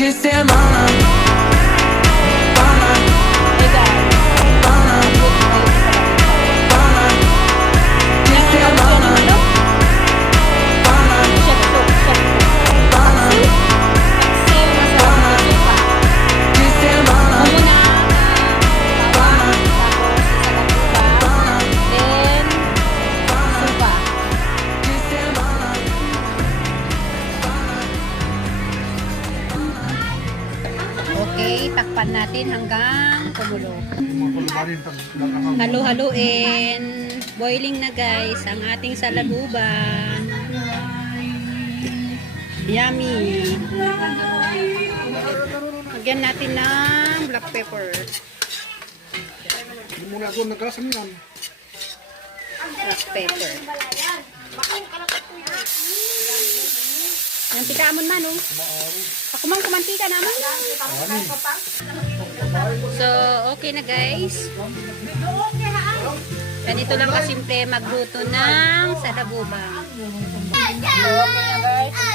Just semana. Okay, takpan natin hanggang kumulo. Halo-haluin. Boiling na guys ang ating salabuban. Yummy. Lagyan natin ng black pepper. Black pepper. Yang pitamon man, oh. Ako man kumantika naman. So, okay na guys. Ganito lang kasimple magluto ng salabuban. So, okay na guys.